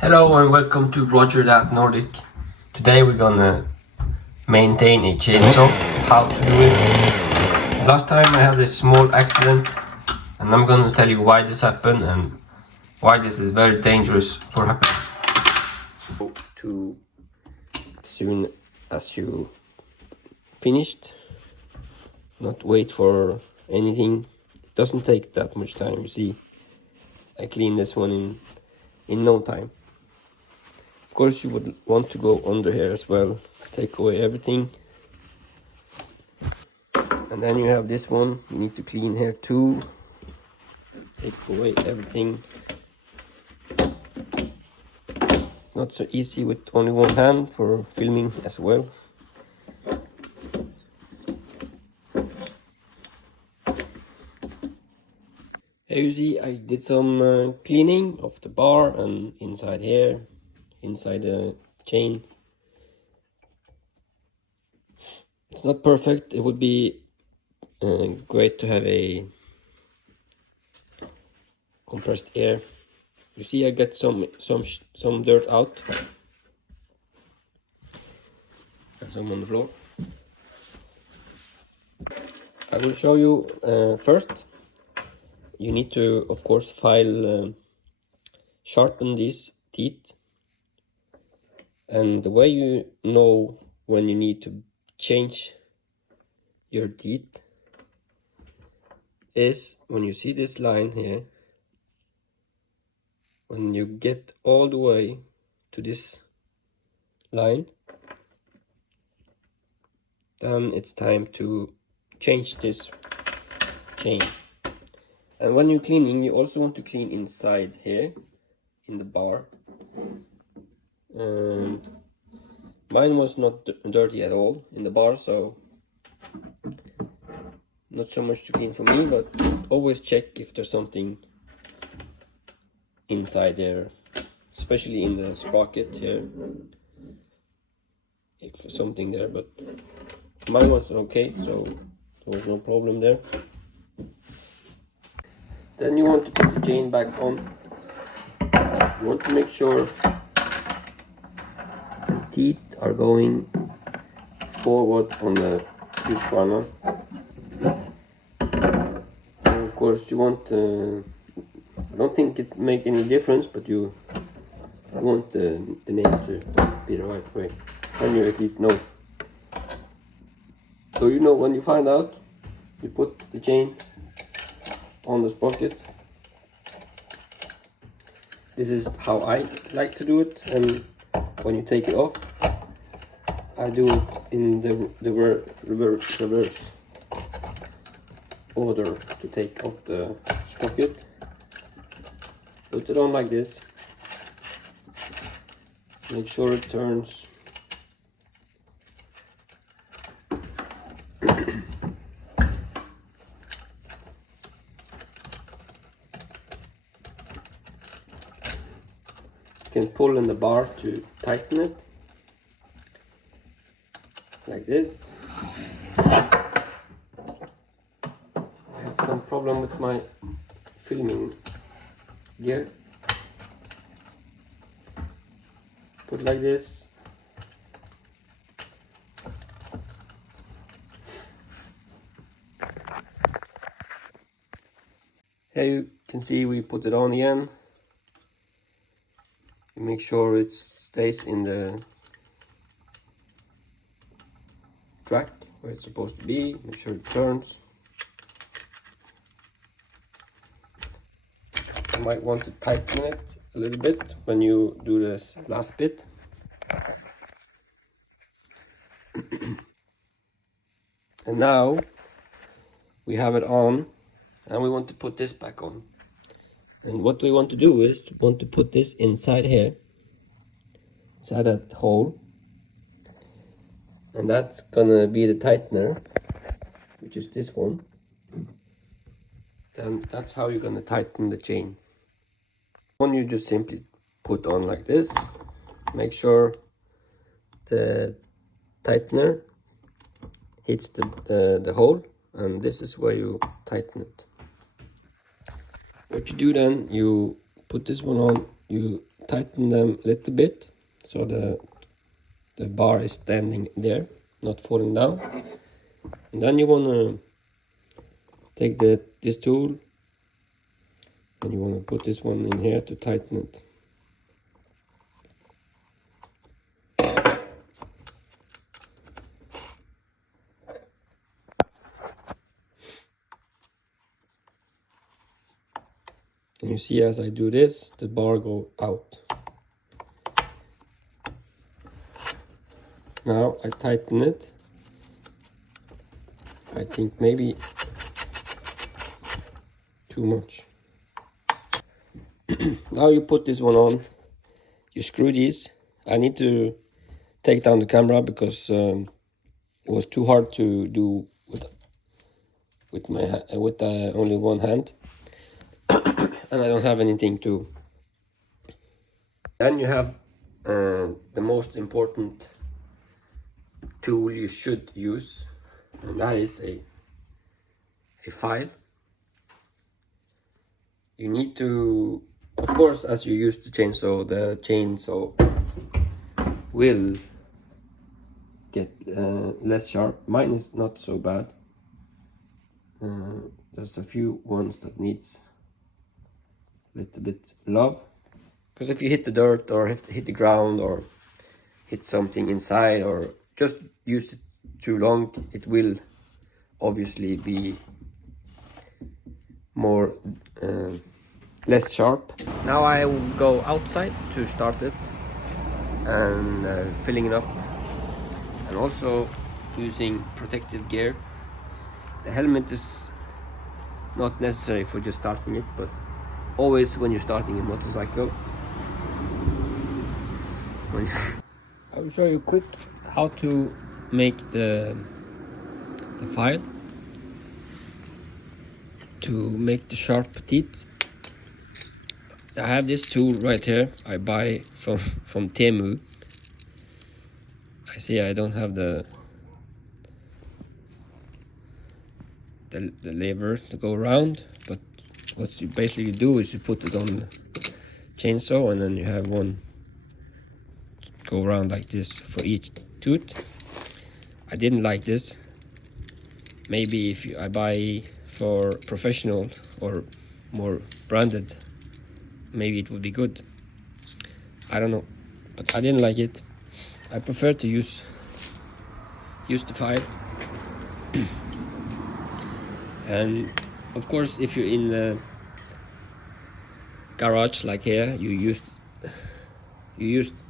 Hello and welcome to Roger That Nordic. Today we're gonna maintain a chainsaw, how to do it. Last time I had a small accident and I'm gonna tell you why this happened and why this is very dangerous for happening. To as soon as you finished, not wait for anything. It doesn't take that much time. You see, I cleaned this one in no time. Of course you would want to go under here as well, take away everything. And then you have this one, you need to clean here too, take away everything. It's not so easy with only one hand for filming as well. Here you see I did some cleaning of the bar and inside here, inside the chain. It's not perfect. It would be great to have a compressed air. You see I got some dirt out and some on the floor. I will show you first. You need to, of course, sharpen these teeth. And the way you know when you need to change your teeth is when you see this line here. When you get all the way to this line, then it's time to change this chain. And when you're cleaning, you also want to clean inside here in the bar. And mine was not dirty at all in the bar, so not so much to clean for me, but always check if there's something inside there, especially in the sprocket here, if there's something there. But mine was okay, so there was no problem there. Then you want to put the chain back on. You want to make sure the teeth are going forward on the Husqvarna. And of course you want, I don't think it make any difference, but you want the nail to be the right way. Then you at least know. So you know when you find out, you put the chain on the sprocket. This is how I like to do it, and when you take it off, I do it in the reverse order to take off the sprocket. Put it on like this. Make sure it turns. You can pull in the bar to tighten it, like this. I have some problem with my filming gear. Put like this. Here you can see we put it on again. Make sure it stays in the track where it's supposed to be. Make sure it turns. You might want to tighten it a little bit when you do this last bit. And now we have it on, and we want to put this back on. And what we want to do is to put this inside here, inside that hole, and that's gonna be the tightener, which is this one. Then that's how you're gonna tighten the chain. One you just simply put on like this. Make sure the tightener hits the hole, and this is where you tighten it. What you do then, you put this one on, you tighten them a little bit so the bar is standing there, not falling down. And then you want to take this tool and you want to put this one in here to tighten it. And you see, as I do this, the bar go out. Now I tighten it. I think maybe too much. Now you put this one on. You screw these. I need to take down the camera because it was too hard to do with only one hand, and I don't have anything to. Then you have the most important tool you should use, and that is a file. You need to, of course, as you use the chainsaw will get less sharp. Mine is not so bad. There's a few ones that needs a little bit love, because if you hit the dirt or hit the ground or hit something inside or just use it too long, it will obviously be more less sharp. Now I will go outside to start it and filling it up, and also using protective gear. The helmet is not necessary for just starting it, but always when you're starting a motorcycle. I will show you quick how to make the file to make the sharp teeth. I have this tool right here I buy from Temu. I see I don't have the lever to go around, but what you basically do is you put it on the chainsaw and then you have one go around like this for each tooth. I didn't like this. Maybe if I buy for professional or more branded, maybe it would be good. I don't know, but I didn't like it. I prefer to use the file. And of course, if you're in the garage like here, you use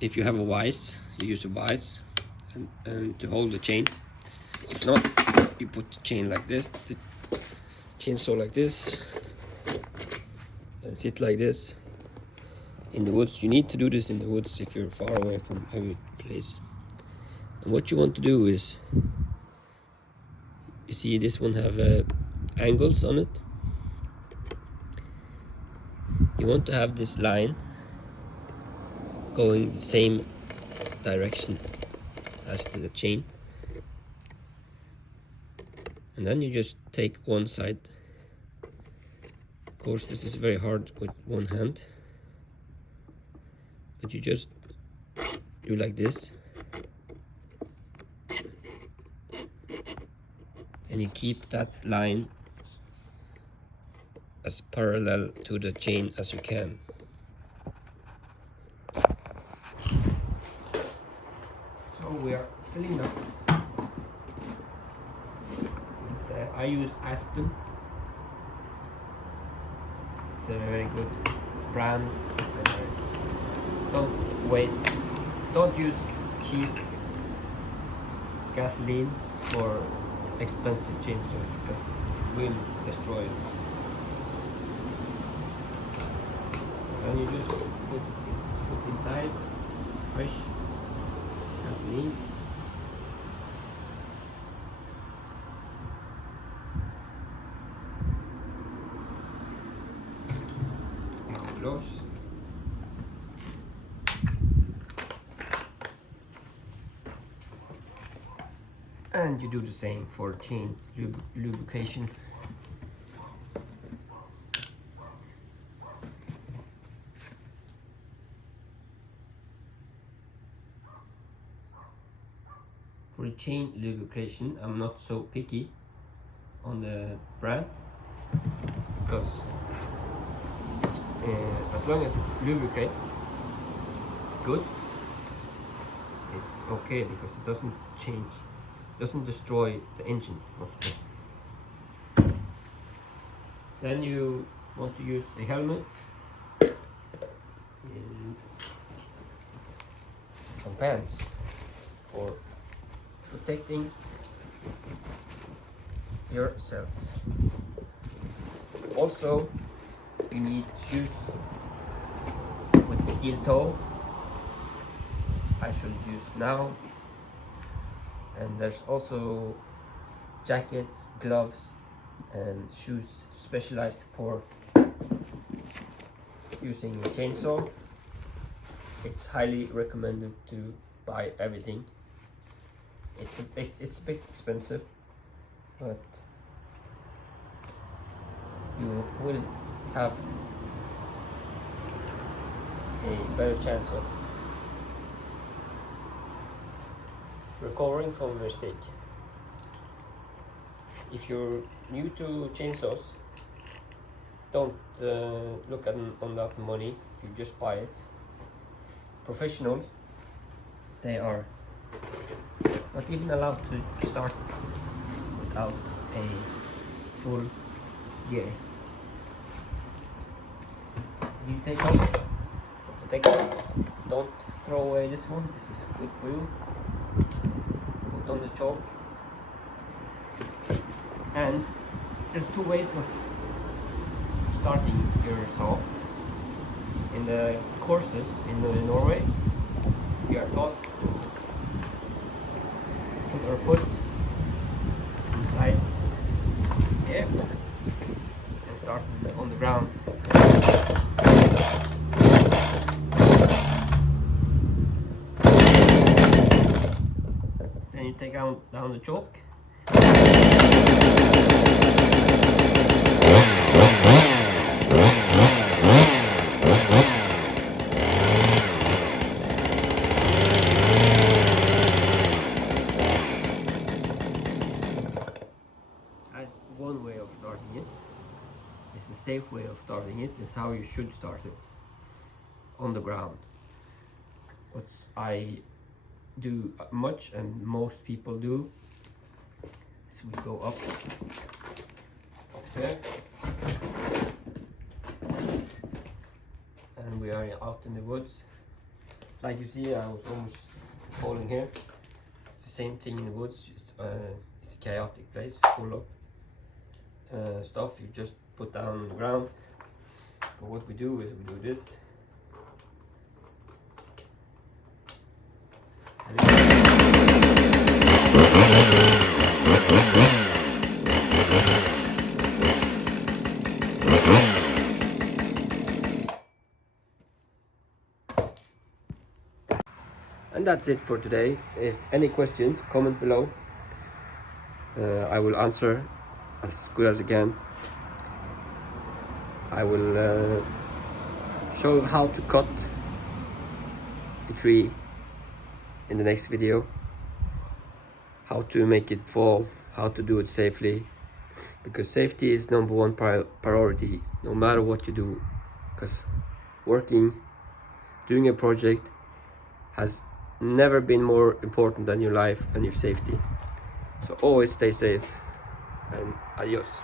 if you have a vise, you use a vise and to hold the chain. If not, you put the chain like this, the chainsaw like this, and sit like this. In the woods, you need to do this in the woods if you're far away from every place. And what you want to do is, you see this one have angles on it. You want to have this line going the same direction as the chain, and then you just take one side. Of course, this is very hard with one hand, but you just do like this, and you keep that line as parallel to the chain as you can. So we are filling up. I use Aspen. It's a very good brand. Don't use cheap gasoline for expensive chainsaws because it will destroy it. And you just put inside fresh gasoline. Close. And you do the same for chain lubrication. For the chain lubrication, I'm not so picky on the brand, because as long as it lubricates good, it's okay, because it doesn't destroy the engine of the. Then you want to use the helmet and some pants for protecting yourself. Also, you need shoes with steel toe. I should use now. And there's also jackets, gloves, and shoes specialized for using a chainsaw. It's highly recommended to buy everything. It's a bit expensive, but you will have a better chance of recovering from a mistake. If you're new to chainsaws, don't look on that money, you just buy it. Professionals, they are not even allowed to start without a full gear. You take off the protector, don't throw away this one, this is good for you. Put on the choke. And there's two ways of starting your saw. In the courses in Norway, we are taught to put our foot inside here and start on the ground. Then you take down the choke. That's one way of starting it. It's the safe way of starting it. It's how you should start it, on the ground. What I do much, and most people do, is we go up there, and we are out in the woods. Like you see, I was almost falling here. It's the same thing in the woods. It's a chaotic place full of stuff you just put down on the ground. But what we do is we do this. And that's it for today. If any questions, comment below. I will answer as good as I can. I will show you how to cut a tree in the next video, how to make it fall, how to do it safely, because safety is number one priority no matter what you do, because doing a project has never been more important than your life and your safety. So always stay safe, and adios.